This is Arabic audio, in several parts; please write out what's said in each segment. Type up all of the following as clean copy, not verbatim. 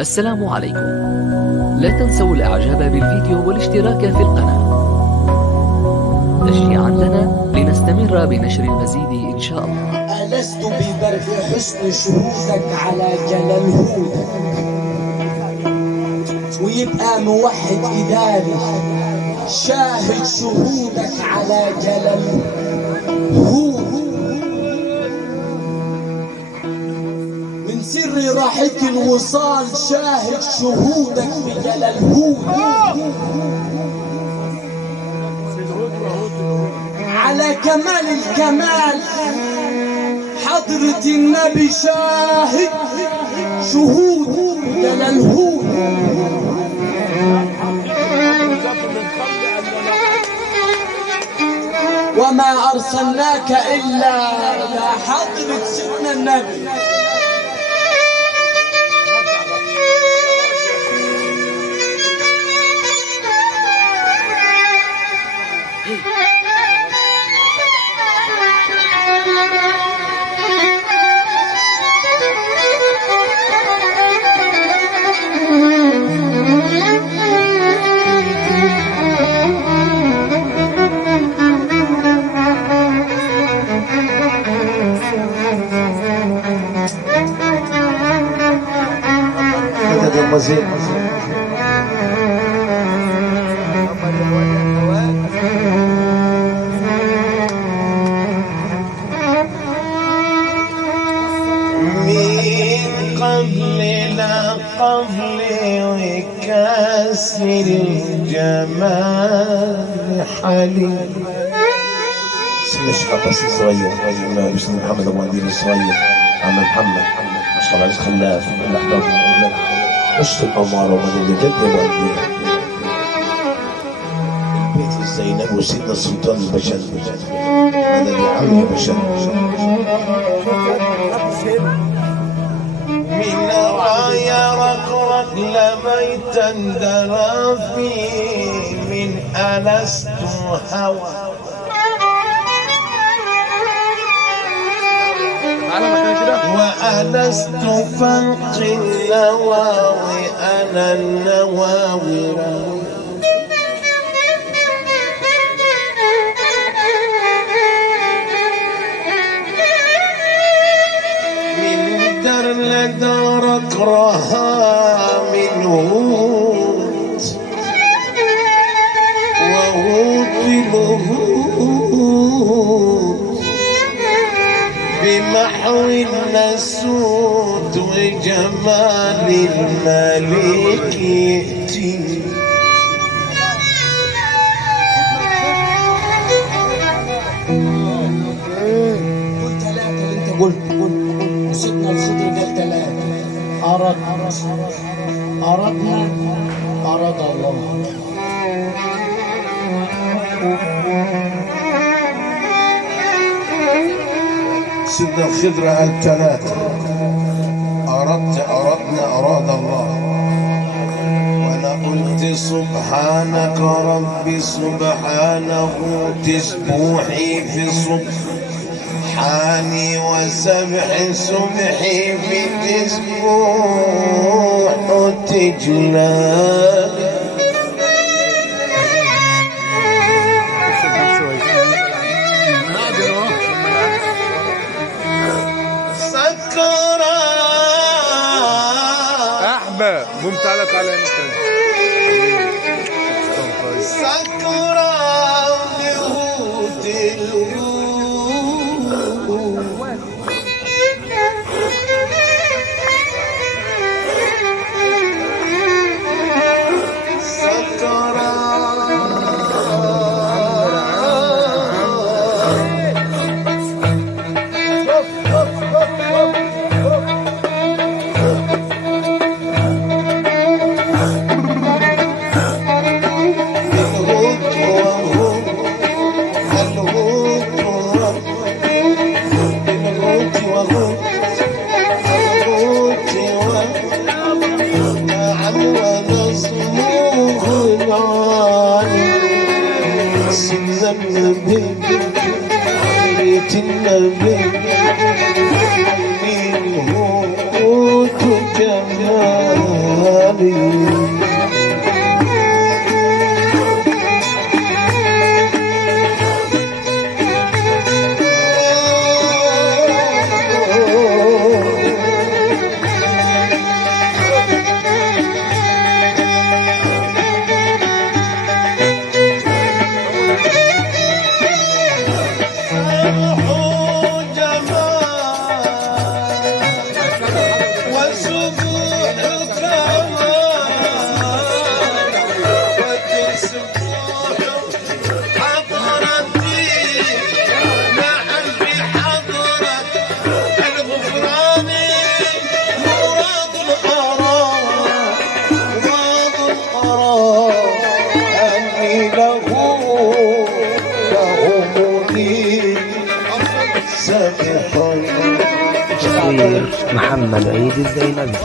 السلام عليكم. لا تنسوا الإعجاب بالفيديو والاشتراك في القناة تشجيعا لنا لنستمر بنشر المزيد إن شاء الله. ألست ببرق حسن شهودك على جلال هودك، ويبقى موحد إداري شاهد شهودك على جلال هودك. من سر راحة الوصال شاهد شهودك بجلال هودك، على كمال الكمال حضرة النبي شاهد شهود جلال هودك. وما أرسلناك إلا يا حضرة سيدنا النبي. قبل وكسر الجمال حليم. مش بس صغير مش محمد ابو عندي الصغير عم محمد ما شاء الله عليه خلاف الاحباب مش في الاماره ومن جد ابو عندي البيت الزينب وسيدنا السلطان البشر مدد يا عمي بشر من رايا ركرك لبيتا درافي من ألست هوى وألست فوق النواوي أنا النواوي من در لدارك رها من هوت وهوت الهوت بمحو النسوت وجمال الملك يأتي. قول ثلاثة اللي انت قلت وسيدنا الخضر قال ثلاثة. أردنا أراد الله. سيدنا الخضر قال ثلاثة. أردنا أراد الله. وأنا قلت سبحانك ربي سبحانه تسبوحي في سبحاني وسبح سبحي في تسبوح وتجلال. ممتع لك على المكان سكران بهوت النبي بيت النبي منه جمال محمد عيد الزينبي.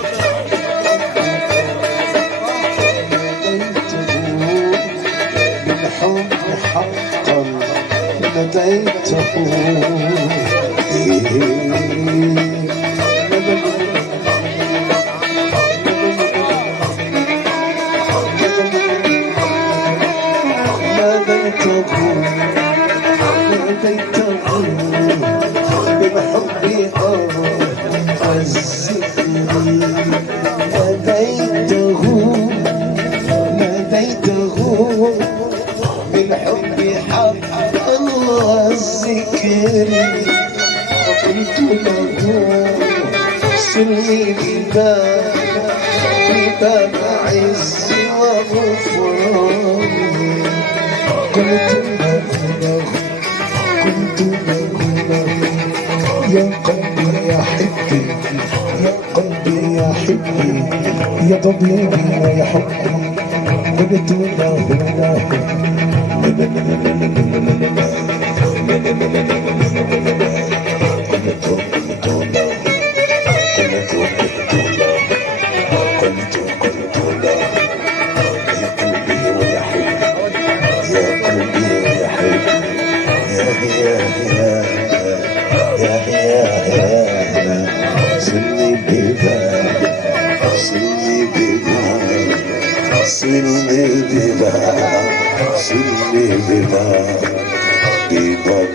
بالحب حقا ناديته بالحب حقا والذكر قلت له سرني بباب عز وغفران قلت له يا قلبي يا حبي يا قلبي يا حبي يا طبيبي ويا حبي قلت له بباب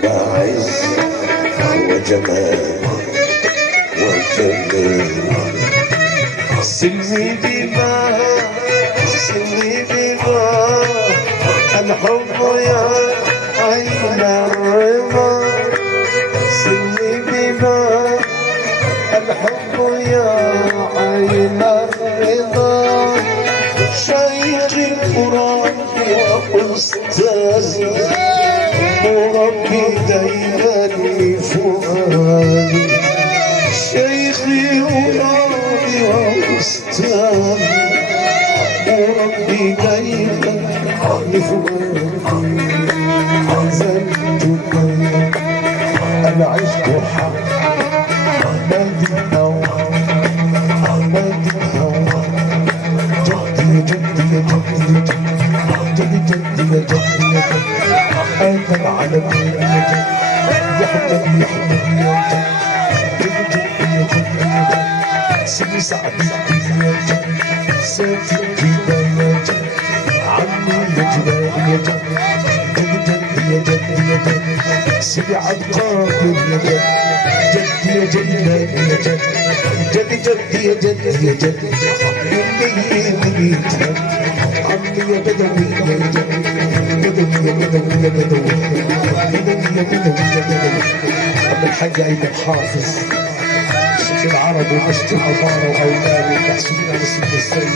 عز وجمال سلمي بما الحب يا عين الرضا سلمي بما الحب يا عين الرضا شيخ القرآن وأستاذي وربي دايما لفؤادي شيخي وربي وأستاذي وربي دايما لفؤادي عزلتك أنا عشت حق نادي الهوى نادي الهوى جدي أيضا على يا حبيبي يا حبيبي سيدي سعدي سيدي كده عمي يا سيدي عالقادر يا جدي يا جدي يا جدي عمي يا بدوي الحاج ايمن حافظ شيخ العرب ومشت الحضاره واولاده وتحسين رسول السيد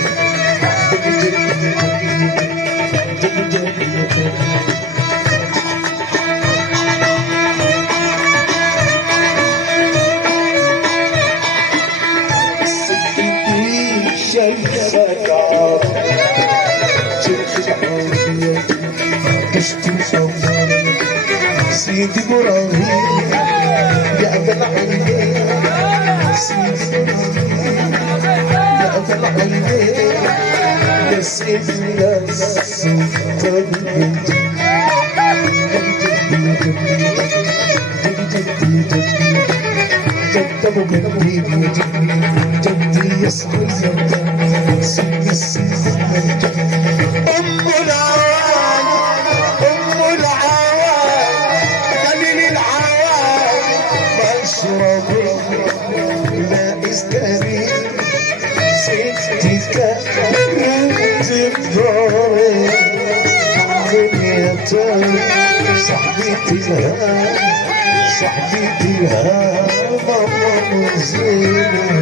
سيدي ابراهيم يا ابا العينين سيدي ابراهيم يا ابا العينين يا سيدي الناس جدي يا صغير سيدي ستي كانت بدوري دنيتك صاحبتي الهام صاحبتي الهام ماما زينة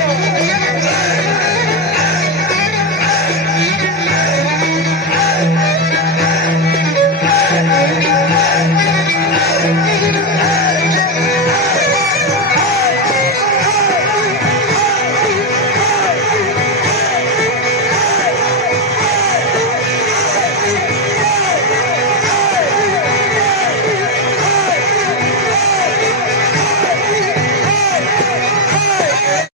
Yeah.